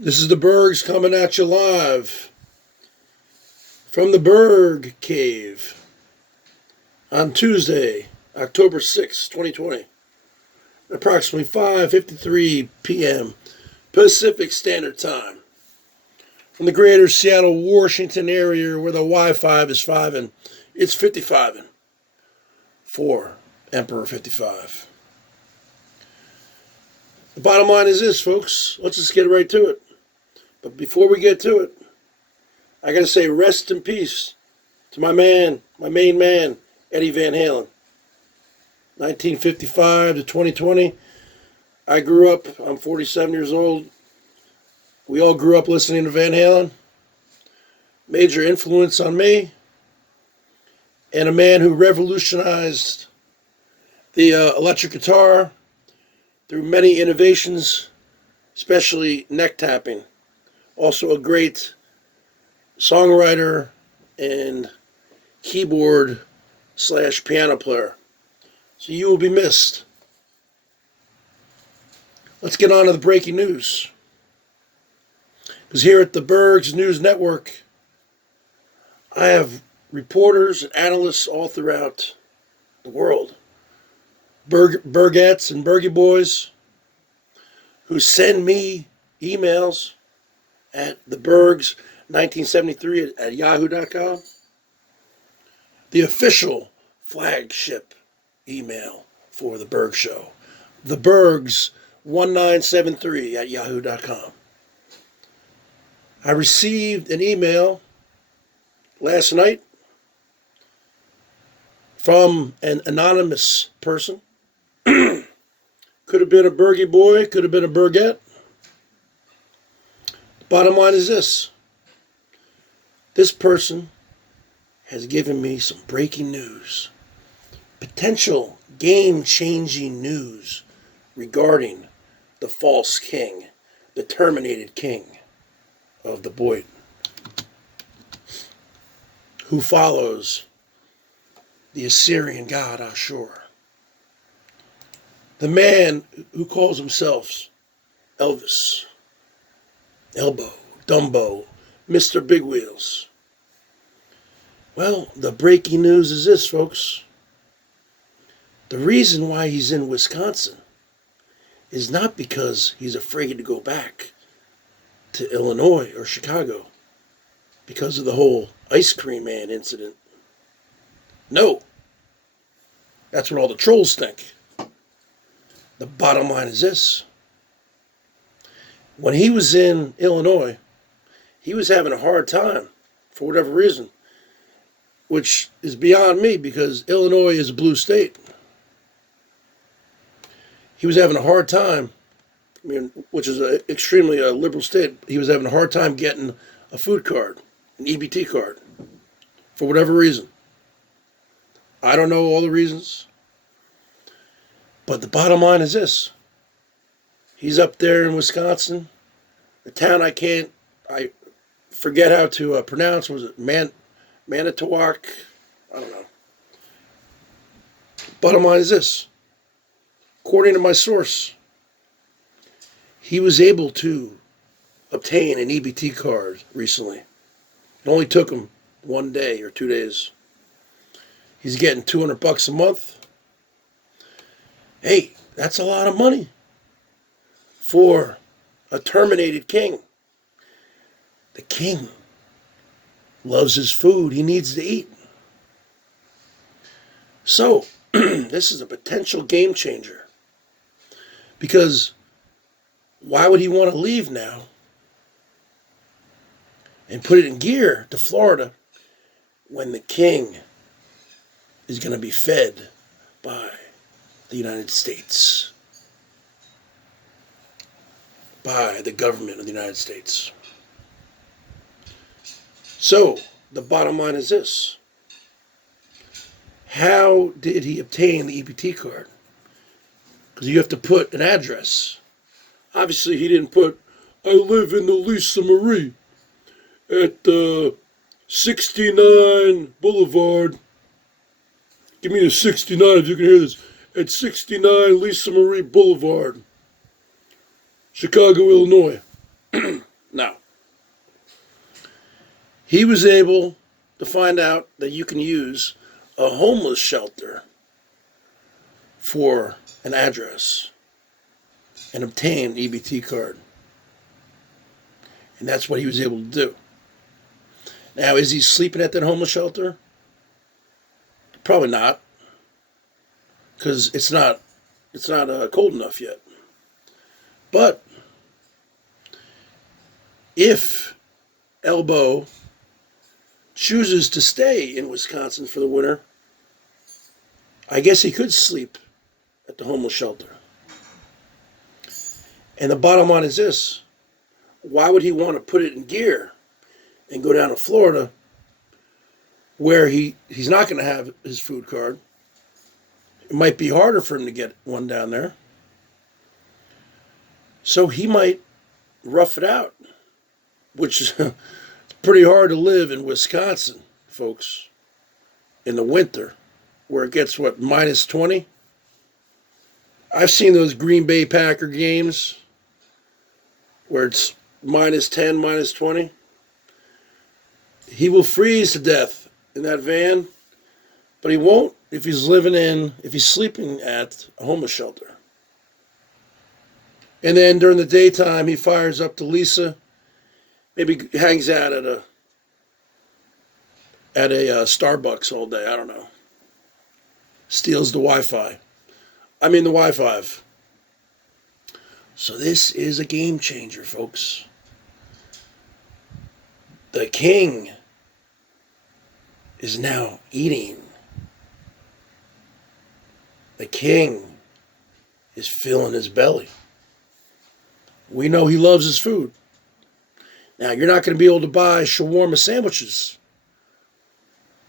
This is the Bergs coming at you live from the Berg Cave on Tuesday, October 6, 2020, approximately 5:53 p.m. Pacific Standard Time. From the greater Seattle, Washington area where the Wi-Fi is 5 and it's 55 and for Emperor 55. The bottom line is this, folks. Let's just get right to it. But before we get to it, I got to say rest in peace to my main man, Eddie Van Halen. 1955 to 2020. I grew up, I'm 47 years old. We all grew up listening to Van Halen. Major influence on me. And a man who revolutionized the electric guitar through many innovations, especially neck tapping. Also a great songwriter and keyboard/piano player. So you will be missed. Let's get on to the breaking news. Because here at the BERGS News Network, I have reporters and analysts all throughout the world. Bergettes and Bergie boys who send me emails at the BERGS 1973 at yahoo.com. The official flagship email for the BERGS Show. The BERGS 1973 at yahoo.com. I received an email last night from an anonymous person. Could have been a Bergie boy, could have been a Bergette. Bottom line is this. This person has given me some breaking news. Potential game-changing news regarding the false king, the terminated king of the BOYT, who follows the Assyrian god Ashur. The man who calls himself Elvis, Elbo, Dumbo, Mr. Big Wheels. Well, the breaking news is this, folks. The reason why he's in Wisconsin is not because he's afraid to go back to Illinois or Chicago because of the whole ice cream man incident. No. That's what all the trolls think. The bottom line is this. When he was in Illinois, he was having a hard time for whatever reason, which is beyond me because Illinois is a blue state. He was having a hard time, which is an extremely liberal state. He was having a hard time getting a food card, an EBT card, for whatever reason. I don't know all the reasons. But the bottom line is this. He's up there in Wisconsin. The town I forget how to pronounce. Was it Manitowoc? I don't know. Bottom line is this. According to my source, he was able to obtain an EBT card recently. It only took him 1 day or 2 days. He's getting $200 a month. Hey, that's a lot of money for a terminated king. The king loves his food. He needs to eat. So, this is a potential game changer. Because why would he want to leave now and put it in gear to Florida when the king is going to be fed by the United States, by the government of the United States? So, the bottom line is this. How did he obtain the EBT card? Because you have to put an address. Obviously, he didn't put, I live in the Lisa Marie at 69 Boulevard. Give me the 69 if you can hear this. At 69 Lisa Marie Boulevard, Chicago, Illinois. He was able to find out that you can use a homeless shelter for an address and obtain an EBT card. And that's what he was able to do. Now, is he sleeping at that homeless shelter? Probably not, because it's not cold enough yet. But if Elbo chooses to stay in Wisconsin for the winter, I guess he could sleep at the homeless shelter. And the bottom line is this: why would he want to put it in gear and go down to Florida, where he's not going to have his food card? It might be harder for him to get one down there. So he might rough it out, which is pretty hard to live in Wisconsin, folks, in the winter, where it gets, what, minus 20? I've seen those Green Bay Packer games where it's minus 10, minus 20. He will freeze to death in that van, but he won't if he's sleeping at a homeless shelter. And then during the daytime, he fires up to Lisa, maybe hangs out at a Starbucks all day, I don't know. Steals the Wi-Fi. I mean the Wi-Fi. So this is a game changer, folks. The king is now eating. The king is filling his belly. We know he loves his food. Now, you're not going to be able to buy shawarma sandwiches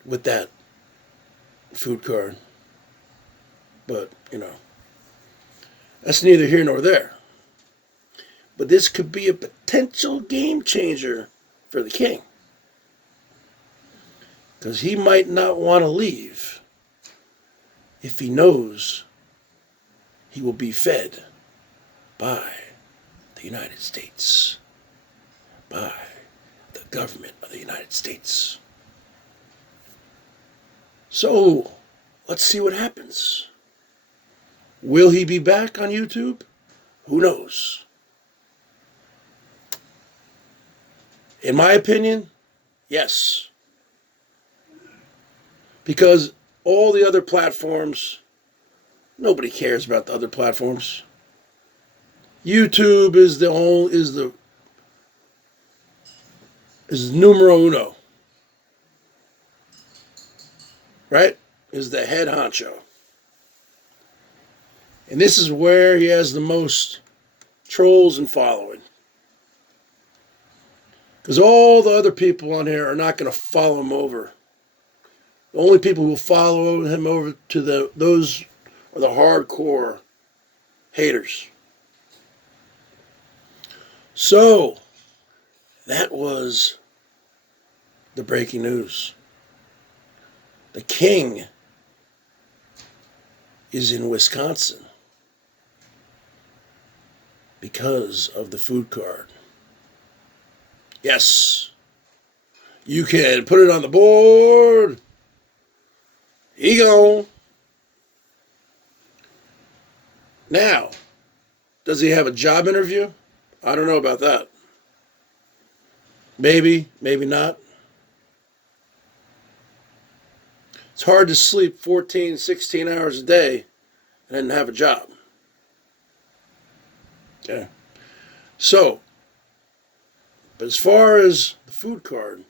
with that food card. But, that's neither here nor there. But this could be a potential game changer for the king. Because he might not want to leave if he knows he will be fed by the United States, by the government of the United States. So, let's see what happens. Will he be back on YouTube? Who knows? In my opinion, yes. Because all the other platforms, nobody cares about the other platforms. YouTube is numero uno. Right? Is the head honcho. And this is where he has the most trolls and following. Because all the other people on here are not going to follow him over. The only people who will follow him over to those are the hardcore haters. So, that was the breaking news. The king is in Wisconsin because of the food card. Yes, you can put it on the board. Here you go. Now, does he have a job interview? I don't know about that. Maybe, maybe not. It's hard to sleep 14, 16 hours a day and then have a job. Okay. So, but as far as the food card,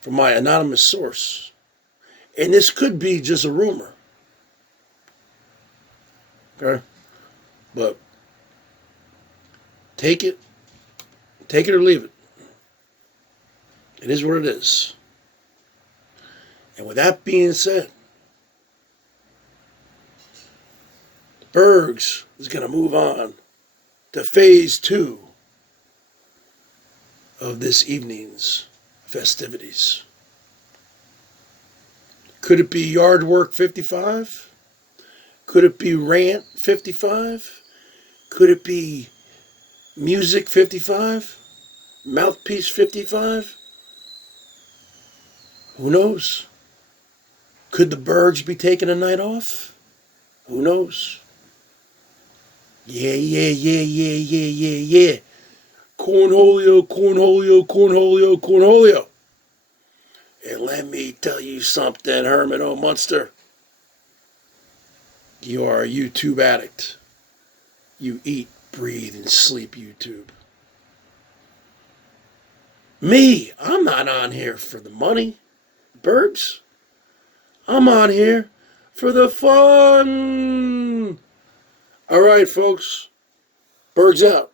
from my anonymous source, and this could be just a rumor, okay, but take it or leave it. It is what it is. And with that being said, BERGS is going to move on to phase 2 of this evening's festivities. Could it be Yard Work 55? Could it be Rant 55? Could it be Music 55? Mouthpiece 55? Who knows? Could the Bergs be taking a night off? Who knows? Yeah, yeah, yeah, yeah, yeah, yeah, yeah. Cornholio, cornholio, cornholio, cornholio. And let me tell you something, Herman O. Munster. You are a YouTube addict. You eat, breathe, and sleep YouTube. Me, I'm not on here for the money, Bergs. I'm on here for the fun. All right, folks. Bergs out.